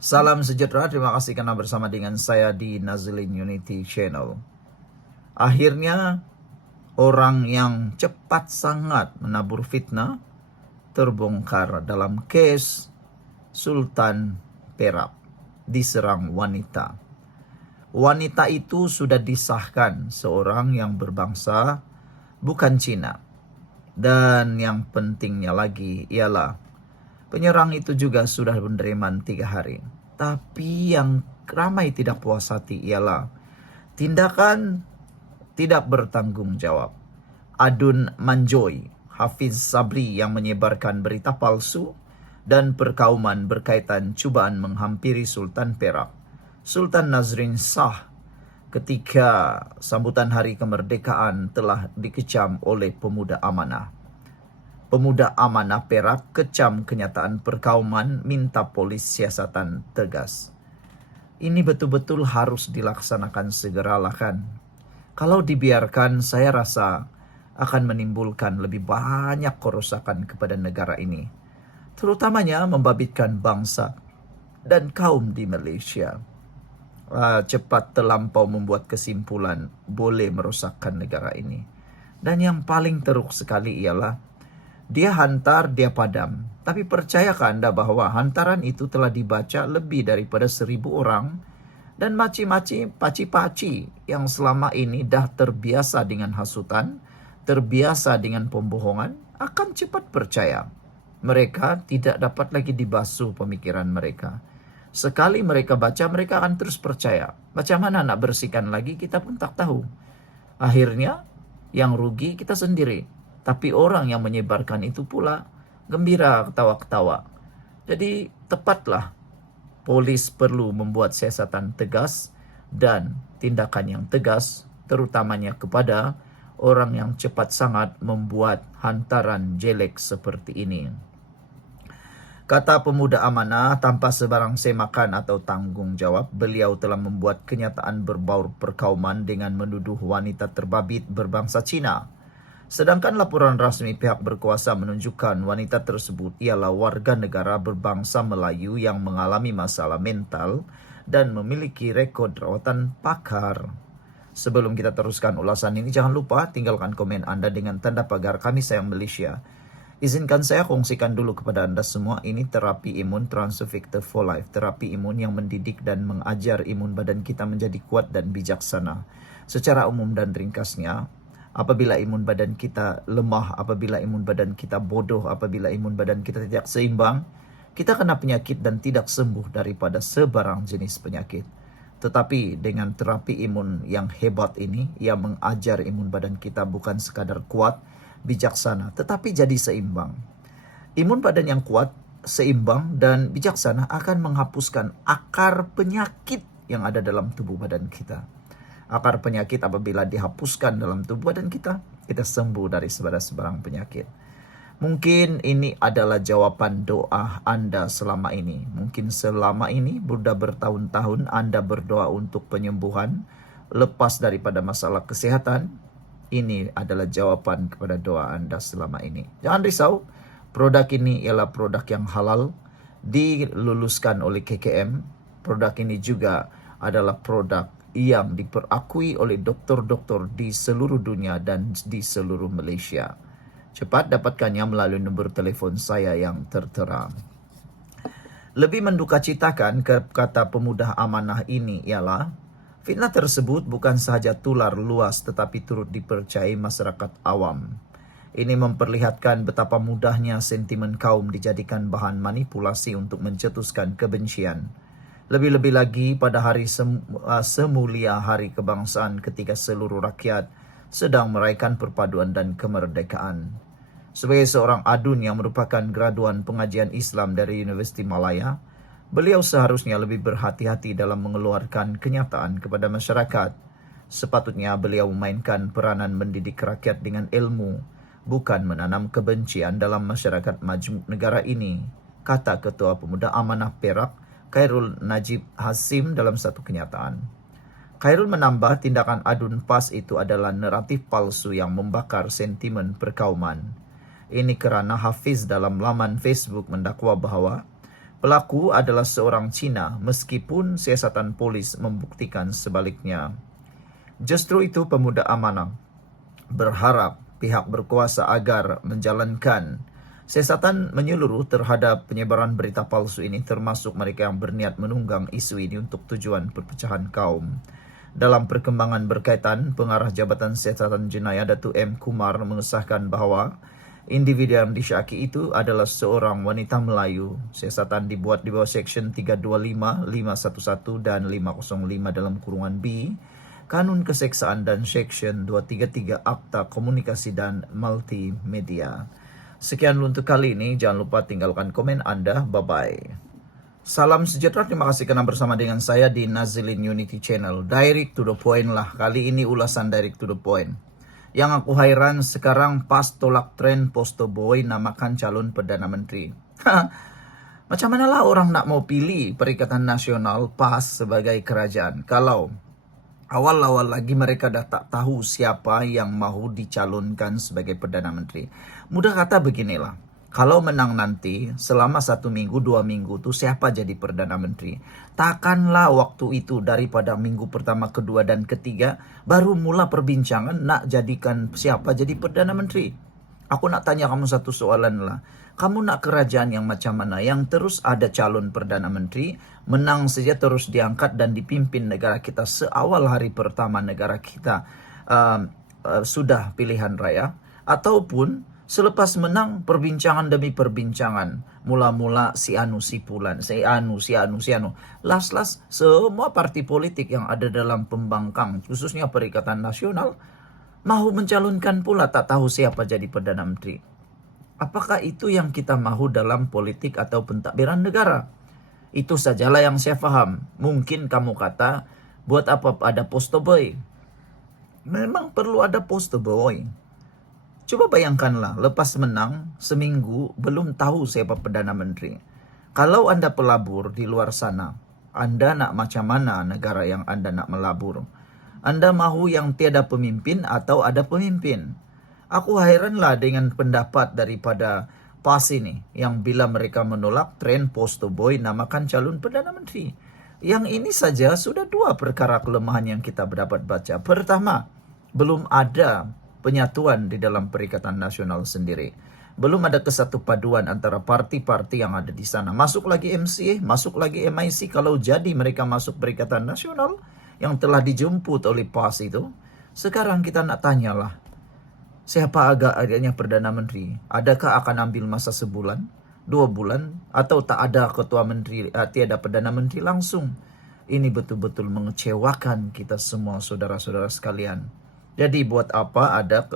Salam sejahtera, terima kasih karena bersama dengan saya di Nazlin Unity Channel. Akhirnya orang yang cepat sangat menabur fitnah terbongkar dalam kes Sultan Perak diserang wanita. Wanita itu sudah disahkan seorang yang berbangsa bukan Cina. Dan yang pentingnya lagi ialah penyerang itu juga sudah menerima 3 hari. Tapi yang ramai tidak puas hati ialah tindakan tidak bertanggung jawab Adun Manjoy, Hafiz Sabri yang menyebarkan berita palsu dan perkauman berkaitan cubaan menghampiri Sultan Perak, Sultan Nazrin Shah, ketika sambutan hari kemerdekaan telah dikecam oleh pemuda amanah. Pemuda amanah Perak kecam kenyataan perkauman, minta polis siasatan tegas. Ini betul-betul harus dilaksanakan segeralah kan. Kalau dibiarkan, saya rasa akan menimbulkan lebih banyak kerusakan kepada negara ini. Terutamanya membabitkan bangsa dan kaum di Malaysia. Cepat terlampau membuat kesimpulan boleh merosakkan negara ini. Dan yang paling teruk sekali ialah dia hantar, dia padam. Tapi percayakah Anda bahwa hantaran itu telah dibaca lebih daripada 1.000 orang, dan maci-maci, paci-paci yang selama ini dah terbiasa dengan hasutan, terbiasa dengan pembohongan, akan cepat percaya. Mereka tidak dapat lagi dibasuh pemikiran mereka. Sekali mereka baca, mereka akan terus percaya. Macam mana nak bersihkan lagi, kita pun tak tahu. Akhirnya, yang rugi kita sendiri. Tapi orang yang menyebarkan itu pula gembira ketawa-ketawa. Jadi tepatlah polis perlu membuat siasatan tegas dan tindakan yang tegas, terutamanya kepada orang yang cepat sangat membuat hantaran jelek seperti ini. Kata pemuda amanah, tanpa sebarang semakan atau tanggung jawab, beliau telah membuat kenyataan berbau perkauman dengan menuduh wanita terbabit berbangsa Cina. Sedangkan laporan rasmi pihak berkuasa menunjukkan wanita tersebut ialah warga negara berbangsa Melayu yang mengalami masalah mental dan memiliki rekod rawatan pakar. Sebelum kita teruskan ulasan ini, jangan lupa tinggalkan komen Anda dengan tanda pagar Kami Sayang Malaysia. Izinkan saya kongsikan dulu kepada Anda semua, ini terapi imun Transovictor for Life. Terapi imun yang mendidik dan mengajar imun badan kita menjadi kuat dan bijaksana. Secara umum dan ringkasnya, apabila imun badan kita lemah, apabila imun badan kita bodoh, apabila imun badan kita tidak seimbang, kita kena penyakit dan tidak sembuh daripada sebarang jenis penyakit. Tetapi dengan terapi imun yang hebat ini, yang mengajar imun badan kita bukan sekadar kuat, bijaksana, tetapi jadi seimbang. Imun badan yang kuat, seimbang, dan bijaksana akan menghapuskan akar penyakit yang ada dalam tubuh badan kita. Akar penyakit apabila dihapuskan dalam tubuh badan kita sembuh dari sebarang penyakit. Mungkin ini adalah jawaban doa Anda selama ini. Mungkin selama ini, sudah bertahun-tahun Anda berdoa untuk penyembuhan, lepas daripada masalah kesehatan. Ini adalah jawaban kepada doa Anda selama ini. Jangan risau, produk ini ialah produk yang halal, diluluskan oleh KKM. Produk ini juga adalah produk yang diperakui oleh doktor-doktor di seluruh dunia dan di seluruh Malaysia. Cepat dapatkannya melalui nombor telefon saya yang tertera. Lebih mendukacitakan, kata pemuda amanah ini ialah fitnah tersebut bukan sahaja tular luas tetapi turut dipercayai masyarakat awam. Ini memperlihatkan betapa mudahnya sentimen kaum dijadikan bahan manipulasi untuk mencetuskan kebencian. Lebih-lebih lagi pada hari semulia Hari Kebangsaan ketika seluruh rakyat sedang merayakan perpaduan dan kemerdekaan. Sebagai seorang adun yang merupakan graduan pengajian Islam dari Universiti Malaya, beliau seharusnya lebih berhati-hati dalam mengeluarkan kenyataan kepada masyarakat. Sepatutnya beliau memainkan peranan mendidik rakyat dengan ilmu, bukan menanam kebencian dalam masyarakat majmuk negara ini, kata Ketua Pemuda Amanah Perak, Khairul Najib Hasim dalam satu kenyataan. Khairul menambah tindakan adun PAS itu adalah naratif palsu yang membakar sentimen perkauman. Ini kerana Hafiz dalam laman Facebook mendakwa bahawa Pelaku adalah seorang Cina meskipun siasatan polis membuktikan sebaliknya. Justru itu pemuda amanah berharap pihak berkuasa agar menjalankan siasatan menyeluruh terhadap penyebaran berita palsu ini, termasuk mereka yang berniat menunggang isu ini untuk tujuan perpecahan kaum. Dalam perkembangan berkaitan, Pengarah Jabatan Siasatan Jenayah Datuk M. Kumar mengesahkan bahawa individu yang disyaki itu adalah seorang wanita Melayu. Siasatan dibuat di bawah Seksyen 325, 511 dan 505 dalam kurungan B Kanun Keseksaan dan Seksyen 233 Akta Komunikasi dan Multimedia. Sekian untuk kali ini. Jangan lupa tinggalkan komen Anda. Bye-bye. Salam sejahtera. Terima kasih karena bersama dengan saya di Nazilin Unity Channel. Direct to the point lah. Kali ini ulasan direct to the point. Yang aku hairan sekarang pas tolak tren Poster Boy namakan calon Perdana Menteri. Macam manalah orang nak mau pilih Perikatan Nasional PAS sebagai kerajaan kalau awal-awal lagi mereka dah tak tahu siapa yang mahu dicalonkan sebagai Perdana Menteri. Mudah kata beginilah, kalau menang nanti selama 1 minggu, 2 minggu tu siapa jadi Perdana Menteri. Takkanlah waktu itu daripada minggu pertama, kedua dan ketiga baru mula perbincangan nak jadikan siapa jadi Perdana Menteri. Aku nak tanya kamu satu soalan lah. Kamu nak kerajaan yang macam mana? Yang terus ada calon Perdana Menteri, menang saja terus diangkat dan dipimpin negara kita seawal hari pertama negara kita sudah pilihan raya. Ataupun selepas menang perbincangan demi perbincangan. Mula-mula si anu si pulan, si anu. Las-las semua parti politik yang ada dalam pembangkang, khususnya Perikatan Nasional, mahu mencalonkan pula tak tahu siapa jadi Perdana Menteri. Apakah itu yang kita mahu dalam politik atau pentadbiran negara? Itu sajalah yang saya faham. Mungkin kamu kata, buat apa ada poster boy? Memang perlu ada poster boy. Coba bayangkanlah, lepas menang, seminggu belum tahu siapa Perdana Menteri. Kalau Anda pelabur di luar sana, Anda nak macam mana negara yang Anda nak melabur? Anda mahu yang tiada pemimpin atau ada pemimpin? Aku hairanlah dengan pendapat daripada PAS ini yang bila mereka menolak tren poster boy namakan calon Perdana Menteri. Yang ini saja sudah 2 perkara kelemahan yang kita dapat baca. Pertama, belum ada penyatuan di dalam Perikatan Nasional sendiri. Belum ada kesatu paduan antara parti-parti yang ada di sana. Masuk lagi MCA, masuk lagi MIC. Kalau jadi mereka masuk Perikatan Nasional yang telah dijemput oleh PAS itu, sekarang kita nak tanyalah, siapa agaknya Perdana Menteri? Adakah akan ambil masa sebulan, 2 bulan, atau tak ada ketua menteri, tiada Perdana Menteri langsung? Ini betul-betul mengecewakan kita semua saudara-saudara sekalian. Jadi buat apa ada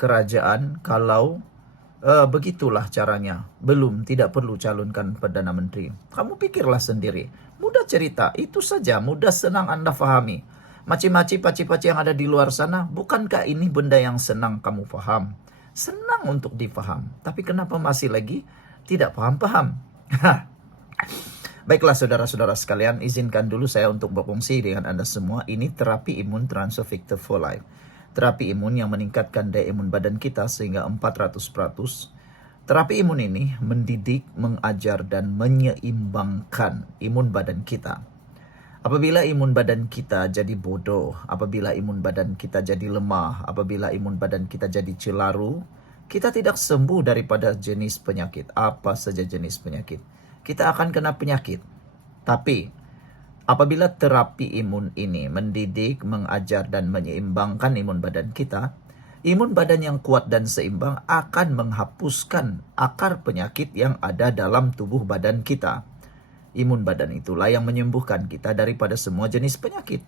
kerajaan kalau begitulah caranya? Tidak perlu calonkan Perdana Menteri. Kamu pikirlah sendiri. Mudah cerita, itu saja, mudah senang Anda fahami. Maci-maci, paci-paci yang ada di luar sana, bukankah ini benda yang senang kamu faham? Senang untuk difaham. Tapi kenapa masih lagi tidak paham-paham? Baiklah saudara-saudara sekalian, izinkan dulu saya untuk berkongsi dengan Anda semua. Ini terapi imun Transfer Victor for Life. Terapi imun yang meningkatkan daya imun badan kita sehingga 400%. Terapi imun ini mendidik, mengajar, dan menyeimbangkan imun badan kita. Apabila imun badan kita jadi bodoh, apabila imun badan kita jadi lemah, apabila imun badan kita jadi celaru, kita tidak sembuh daripada jenis penyakit. Apa saja jenis penyakit, kita akan kena penyakit. Tapi apabila terapi imun ini mendidik, mengajar, dan menyeimbangkan imun badan kita, imun badan yang kuat dan seimbang akan menghapuskan akar penyakit yang ada dalam tubuh badan kita. Imun badan itulah yang menyembuhkan kita daripada semua jenis penyakit.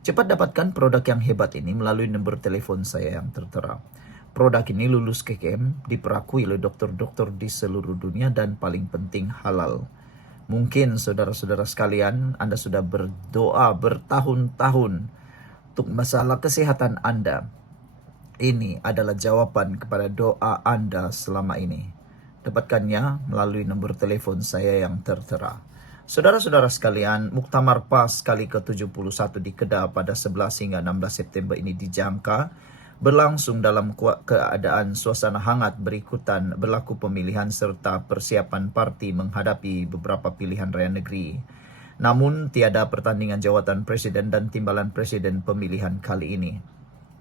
Cepat dapatkan produk yang hebat ini melalui nomor telepon saya yang tertera. Produk ini lulus KKM, diperakui oleh dokter-dokter di seluruh dunia, dan paling penting halal. Mungkin saudara-saudara sekalian, Anda sudah berdoa bertahun-tahun untuk masalah kesehatan Anda. Ini adalah jawaban kepada doa Anda selama ini. Dapatkannya melalui nomor telepon saya yang tertera. Saudara-saudara sekalian, Muktamar PAS kali ke-71 di Kedah pada 11 hingga 16 September ini dijangka berlangsung dalam keadaan suasana hangat berikutan berlaku pemilihan serta persiapan parti menghadapi beberapa pilihan raya negeri. Namun tiada pertandingan jawatan presiden dan timbalan presiden pemilihan kali ini.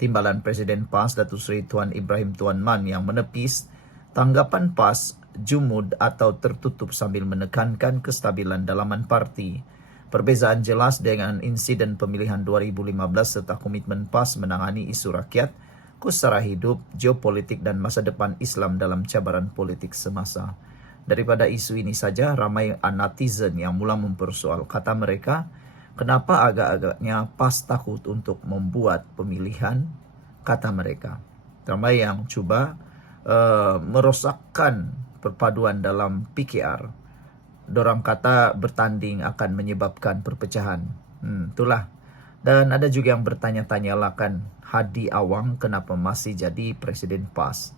Timbalan Presiden PAS Datuk Seri Tuan Ibrahim Tuan Man yang menepis tanggapan PAS jumud atau tertutup sambil menekankan kestabilan dalaman parti. Perbezaan jelas dengan insiden pemilihan 2015 serta komitmen PAS menangani isu rakyat, kusara hidup, geopolitik dan masa depan Islam dalam cabaran politik semasa. Daripada isu ini saja, ramai netizen yang mula mempersoal kata mereka, kenapa agak-agaknya PAS takut untuk membuat pemilihan, kata mereka. Ramai yang cuba merosakkan perpaduan dalam PKR. Dorang kata bertanding akan menyebabkan perpecahan. Itulah. Dan ada juga yang bertanya-tanya kan Hadi Awang kenapa masih jadi Presiden PAS.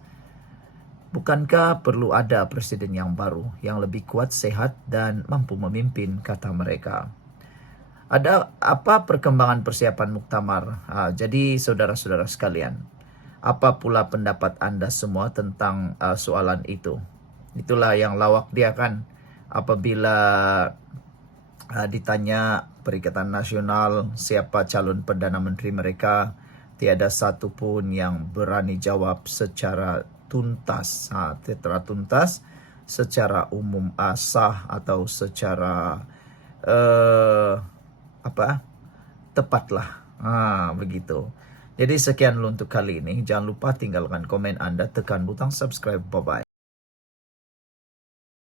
Bukankah perlu ada presiden yang baru, yang lebih kuat, sehat, dan mampu memimpin, kata mereka. Ada apa perkembangan persiapan muktamar? Jadi saudara-saudara sekalian, apa pula pendapat anda semua tentang soalan itu? Itulah yang lawak dia kan. Apabila ditanya Perikatan Nasional siapa calon Perdana Menteri mereka, tiada satu pun yang berani jawab secara tuntas, secara umum sah atau secara tepatlah. Begitu. Jadi sekian untuk kali ini. Jangan lupa tinggalkan komen anda, tekan butang subscribe. Bye bye.